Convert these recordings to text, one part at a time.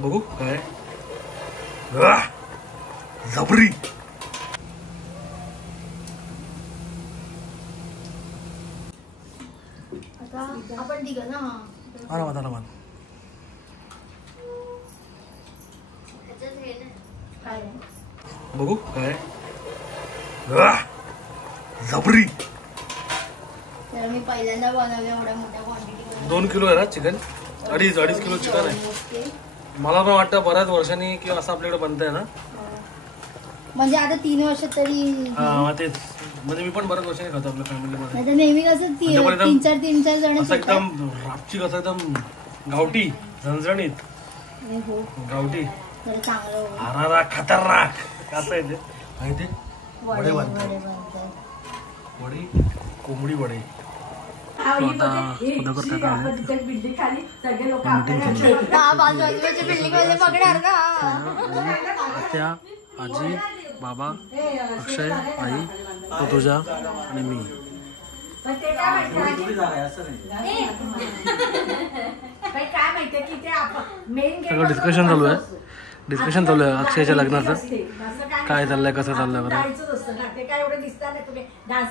बघू काय जबरी. आपण दिग ना आरामात आरामात. बघू काय जबरी. तर मी पहिल्यांदा बनवलं एवढ्या मोठ्या क्वांटिटी. 2 किलो आहे ना चिकन. अडीच किलो चिकन आहे. मला पण वाटतं बऱ्याच वर्षांनी किंवा असं आपल्याकडे बनतंय ना. म्हणजे आता 3 वर्ष तरी. तेच म्हणजे मी पण बऱ्याच वर्षांनी खातो आपल्या फॅमिलीमध्ये. नेहमी कसं 3-4 जण असं एकदम रापची कसं एकदम गावठी झणझणीत. हो गावठी चांगलं आरारा खतरनाक. कसं आहे ते माहिती. वडे बनतात. वडी कोंबडी वडे. बिल्डिंग पकडणार ना. त्या आजी बाबा अक्षय आई तुझा आणि मी. सगळं डिस्कशन चालू आहे. अक्षयच्या लग्नाचं काय चाललंय कसं चाललंय बरं.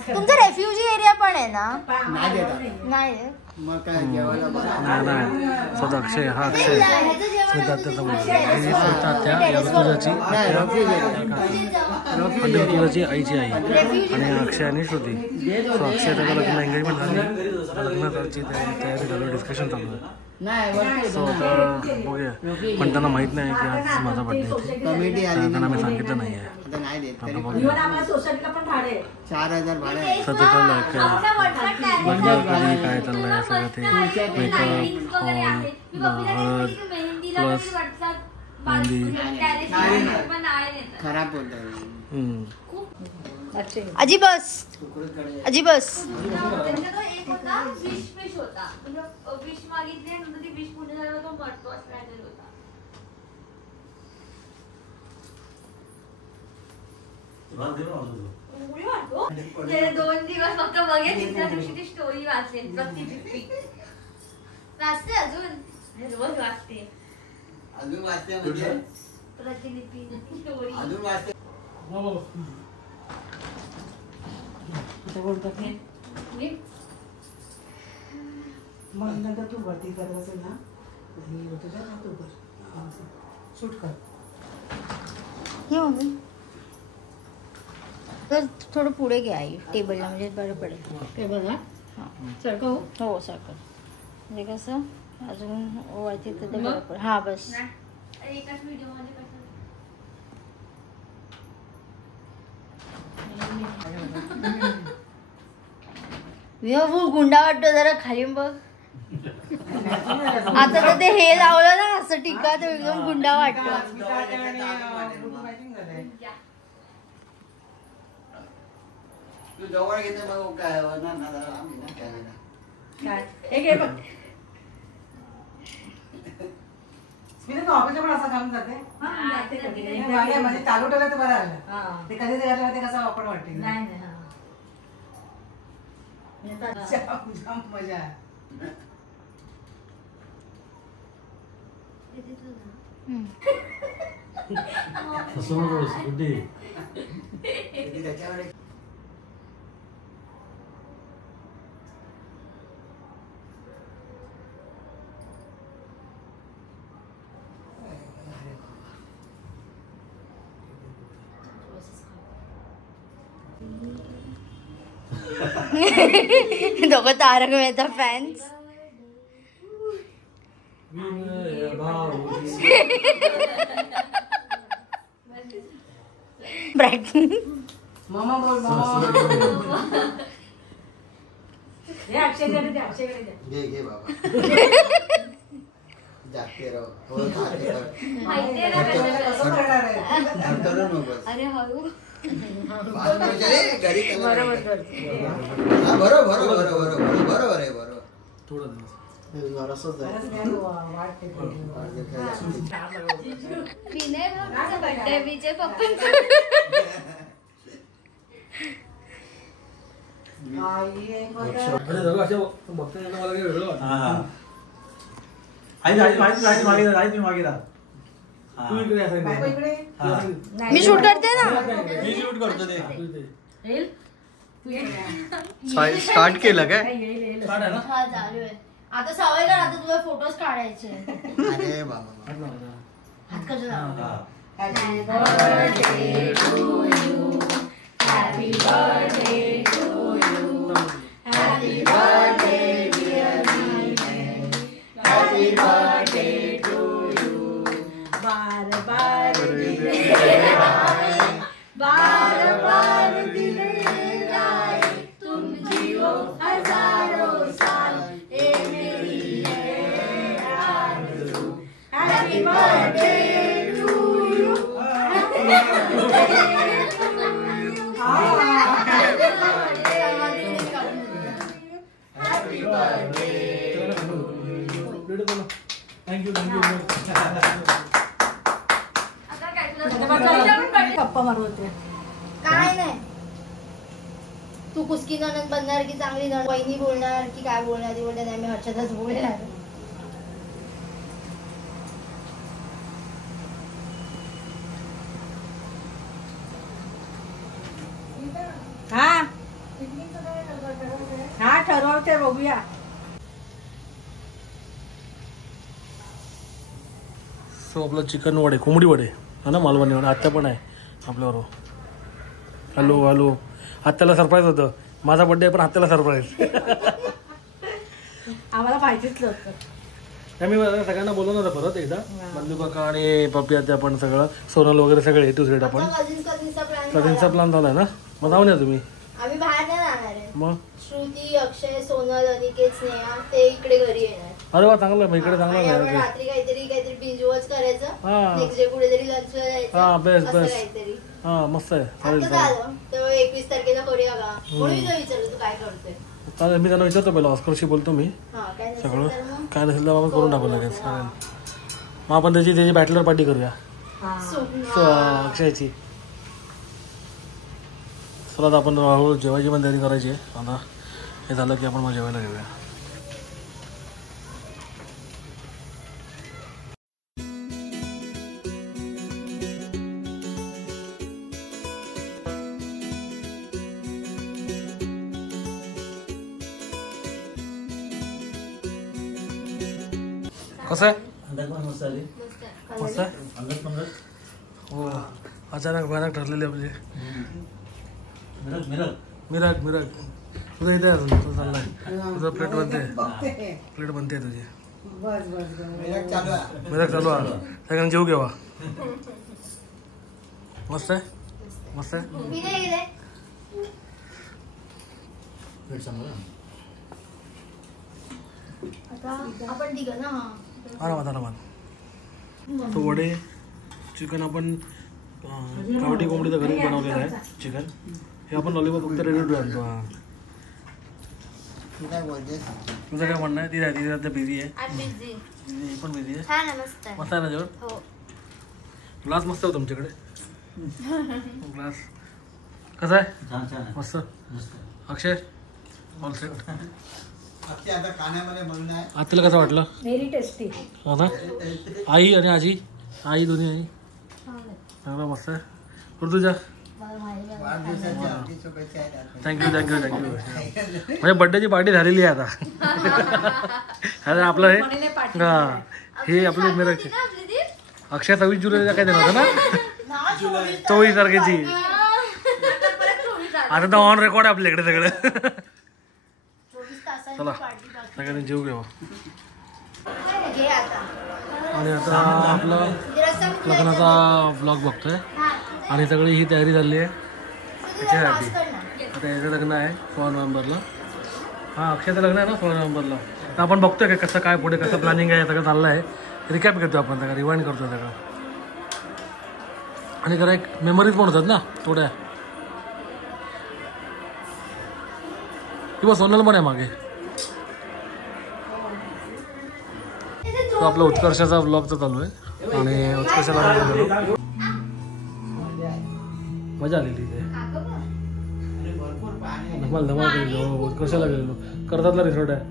तुमचा रेफ्युजी एरिया पण आहे ना. नाही स्वतः अक्षय हा अक्षय ऋतुजाची आईची आई आणि अक्षय आणि श्रुती. सो अक्षय त्याच्या लग्न एंगेजमेंट झाली. लग्नाची तयारी चालू डिस्कशन चालू आहे. सो आता बघूया पण त्यांना माहित नाही की आज माझा बर्थडे. त्यांना मी सांगितलं नाही आहे. सध्या चाललंय काय चाललंय सगळं ते मेकअप हळद प्लस मेहंदी. खराब होत. आजी बस. आजी बस. गेले 2 दिवस फक्त बघे. तिसऱ्या दिवशी ती स्टोरी वाचले. वाचते अजून रोज वाचते. अजून वाचते म्हणजे प्रतिलिपी स्टोरी अजून वाचते. मग नंतर तू भरती करत असेल ना तुझ्या ना तू कर शूट कर. तर थोडं पुढे घ्या आई टेबलला म्हणजे बरं पडेल. टेबल ना सरकव. हो सारखं म्हणजे कसं अजून ओवायचे तर बरं पडेल. हा बस. एकाच व्हिडिओ मध्ये कसं गुंडा वाटतो जरा खाली बघ. आता तर ते हे लावलं ना असं टीका तो एकदम गुंडा वाटतो. तू जवळ घेते मग काय मी तर ऑफिसला पण असं काम करते. म्हणजे चालू ठेवलं तर बरं आलं. ते कधी ते कसं आपण वाटते. मजा आहे. दोघं तारक मेहता फॅन्स. मामा बोल मामा. हे अक्षयकडे दे. अक्षयकडे दे. घे बाबा. जागते राव. अरे हळू बरोबर आहे. थोडं विजय पप्पांचा आई मागे तू इकडे या side ला. बायको इकडे. मी शूट करते ना. मी शूट करतो ते येईल? स्टार्ट केलं काय Start आहे ना? हा चालू आहे आता सवय कर आता तुला फोटोज काढायचे अरे बाबा हात कसं लावतो? Happy birthday to you. Happy birthday to you. Happy birthday dear Neil. Happy birthday to you. बार बार दिले आए, बार बार दिले आए, तुम जियो हजारों साल, ये मेरी है आरज़ू. Happy birthday to you. Happy birthday. Thank you गप्पा मारू होते. काय नाही तू कुस्की ननद बनणार की चांगली ननद वहिनी बोलणार की काय बोलणार ती बोलते नाही मी हर्षदच बोलणार हा हा ठरवते बघूया. सो आपलं चिकन वडे कोंबडी वडे हा ना मालवणी वडे आत्या पण आहे आपल्याबरोबर. हॅलो हॅलो आत्याला सरप्राईज होतं माझा बड्डे पण आत्याला सरप्राईज. आम्हाला माहितीच नव्हतं. मी सगळ्यांना बोलवणार आहे परत एकदा मंजू काका आणि पप्पी आत्या पण सगळं सोनल वगैरे सगळे टू झेड आपण कधींचा प्लॅन झालाय ना मग जाऊन या तुम्ही. आम्ही बाहेर नाही जाणार आहे मग श्रुती अक्षय सोनल अनिकेत स्नेहा ते इकडे घरी येणार अरे वा चांगलं आहे इकडे चांगलं आणि आपण आहे. रात्री काहीतरी बिंज वॉच करायचं हा. नेक्स्ट डे कुठेतरी लंच हा, best, जायचं best. काहीतरी हां मस्त आहे आता चालेल चालेल झालं तर 21 तारखेला करूया का कोणी तुला विचारलं तू काय करतोय चालेल मी त्यांना विचारतो पहिला ऑस्करशी बोलतो मी हा काय नसेल सगळं तर मग काय नसेल तर आपण करून टाकू लगेच चालेल. मग आपण त्याची बॅटलर पार्टी करूया अक्षयची. चला आता आपण हळूहळू जेवायची पण तयारी करायची आहे. आता हे झालं की आपण मग जेवायला घेऊया. कसं आहे मस्त आहे हो अचानक भयानक ठरलेली आपली मिरग तुझं इथे आहे अजून तुझं चाललाय तुझं प्लेट बनते तुझी मिरग चालू आहे सगळ्यांना जेव घेवा. मस्त आहे आपण तिघं ना आरामात तो वडे चिकन आपण गावठी कोंबडीचं घरीच बनवलेलं आहे चिकन. हे आपण लॉलीपॉप फक्त रेडी आणतो. हा तू काय बोलतेस तुझं काय म्हणणं आहे? ती आता बिझी आहे ही पण बिझी आहे. छान आहे मस्त आहे मस्त आहे ना जेवण. हो ग्लास मस्त आहे तुमच्याकडे ग्लास कसं आहे मस्त अक्षय ऑल सेट. आता कानामध्ये म्हणणं आहे आत्याला कसं वाटलं व्हेरी टेस्टी. आता आई आणि आजी आई दोन्ही आई चांगलं मस्त आहे. तुझ्या वाढदिवसाच्या हार्दिक शुभेच्छा आहेत. थँक्यू म्हणजे बर्थडेची पार्टी झालेली आहे आता. आपलं हे हां हे आपली मिरगची अक्षय 26 जुलैला काय देणार होतं ना 24 तारखेची. आता तर ऑन रेकॉर्ड आहे आपल्याकडे सगळं. चला सगळ्यांनी जेव घेऊ. आणि आता आपलं लग्नाचा ब्लॉग बघतोय आणि सगळी ही तयारी झाली आहे त्याच्यासाठी. आता याचं लग्न आहे 16 नोव्हेंबरला. हां अक्षयचं लग्न आहे ना 16 नोव्हेंबरला. तर आपण बघतोय का कसं काय पुढे कसं प्लॅनिंग आहे सगळं चाललं आहे. रिकॅप करतो आपण सगळं रिवाइंड करतो सगळं आणि जरा एक मेमरीज पण होतात ना थोड्या. किंवा सोनल पण आहे मागे. तो आपला उत्कर्षाचा ब्लॉगचा चालू आहे आणि उत्कर्षाला मजा आलेली ते धमाल केली. उत्कर्षाला गेलेलो कर्जतला रिसॉर्ट आहे.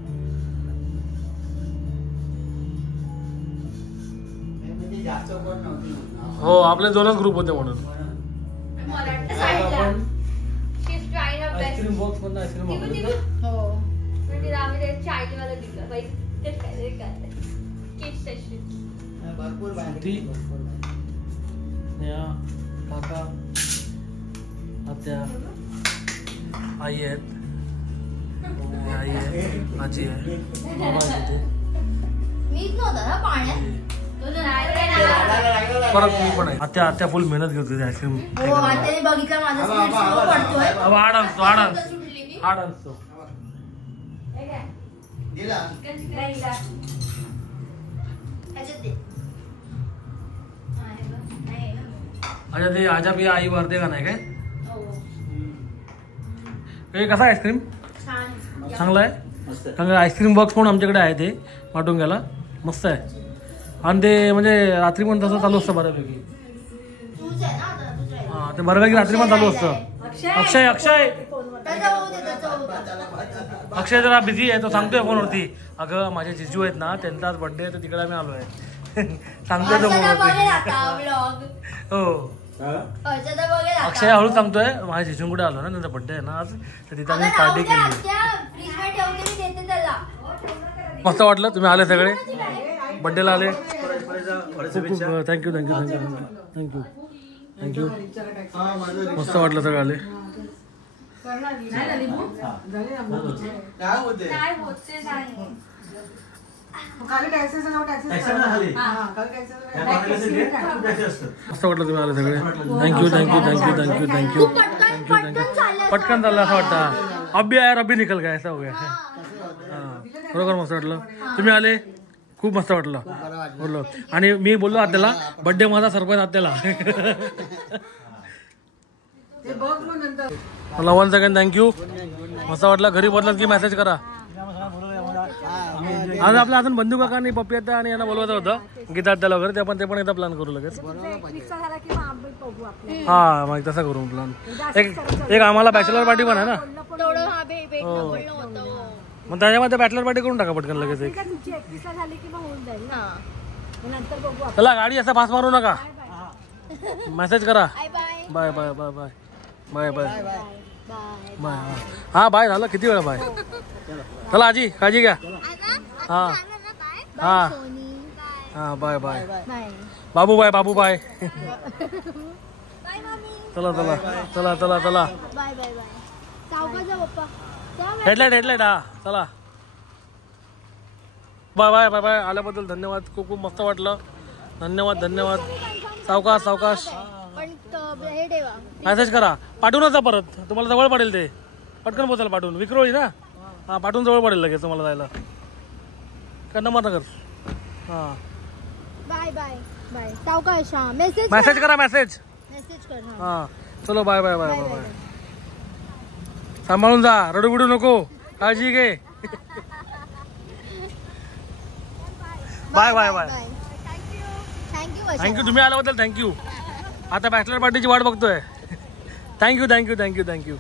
जास्त कोण नव्हतं. हो आपले 2च ग्रुप होते म्हणून. आईस्क्रीम बॉक्स मधून आईस्क्रीम मागवलं. हो भरपूर ती स्नेहा, काका, आत्या, आई आहेत, आई आहे, आजी आहे, बाबा आहे. मीच नव्हता ना पाण्यात. परत मी पण आहे. आत्या फुल मेहनत घेत होती आईस्क्रीम. हो आत्याने बघितलं माझा स्पीड स्लो पडतोय. हाड आणतो. दिला अच्छा ते आजा बी आई वरते का नाही काय? हे कसं आईस्क्रीम चांगलं आहे. चांगलं आईस्क्रीम बॉक्स पण आमच्याकडे आहे, ते पाठवून घ्यायला मस्त आहे. आणि ते म्हणजे रात्री पण तसं चालू असतं बऱ्यापैकी. हा ते बऱ्यापैकी रात्री पण चालू असतं. अक्षय जरा बिझी आहे, तो सांगतोय फोनवरती अगं माझे जिजू आहेत ना त्यांचाच बर्थडे आहे तर तिकडे आम्ही आलो आहे. सांगतोय तो फोनवरती. हो अक्षय हळूच सांगतोय माझ्या जिजूंकडे आलो ना, त्यांचा बर्थडे आहे ना आज, तर तिथे आम्ही पार्टी केली. मस्त वाटलं तुम्ही आले सगळे, बर्थडेला आले. थँक्यू. मस्त वाटलं सगळं आले. काय होते खाली टॅक्सीचं नाव टॅक्सी मस्त वाटलं तुम्ही आले सगळे. थँक्यू. पटकन चाललं असं वाटतं. अभी यार अभी निकल गया ऐसा हो गया. बरोबर मस्त वाटलं तुम्ही आले, खूप मस्त वाटलं बोललो. आणि मी बोललो आत्याला बर्थडे माझा सरप्राईज आत्याला. मला वन सेकंड थँक्यू. मस्त वाटलं. घरी बदलत की मेसेज करा. आज आपला अजून बंधू काका आणि पप्पी आता आणि यांना बोलवायचं होतं गीता त्याला वगैरे, ते पण एकदा प्लॅन करू लगेच. हा मग तसं करू प्लॅन. एक आम्हाला बॅचलर पार्टी पण आहे ना, मग त्याच्यामध्ये बॅचलर पार्टी करून टाका पटकन लगेच एक. चला गाडी असं फास्ट मारू नका, मेसेज करा. Bye bye bye bye bye bye bye. हा बाय झालं किती वेळा बाय. चला आजी काळजी घ्या. हा हा हा बाय बाय बाबू बाय बाबू बाय. चला चला चला चला चला. हेडलाईट हा चला. Bye bye bye bye. आल्याबद्दल धन्यवाद. खूप खूप मस्त वाटलं. धन्यवाद. सावकाश मेसेज करा. पाठवूनच जा परत, तुम्हाला जवळ पडेल ते. पटकन पोचायला पाठवून. विक्रोळी ना, हा पाठवून जवळ पडेल लगेच तुम्हाला जायला. का नगर. हा बाय बाय बाय. सावकाश. मेसेज करा. मेसेज कर. हा चलो बाय बाय बाय बाय. सांभाळून जा, रडू बिडू नको, काळजी घे. Bye bye bye. थँक्यू तुम्ही आल्याबद्दल. थँक्यू. आता बॅचलर पार्टीची वाट बघतोय. थँक्यू.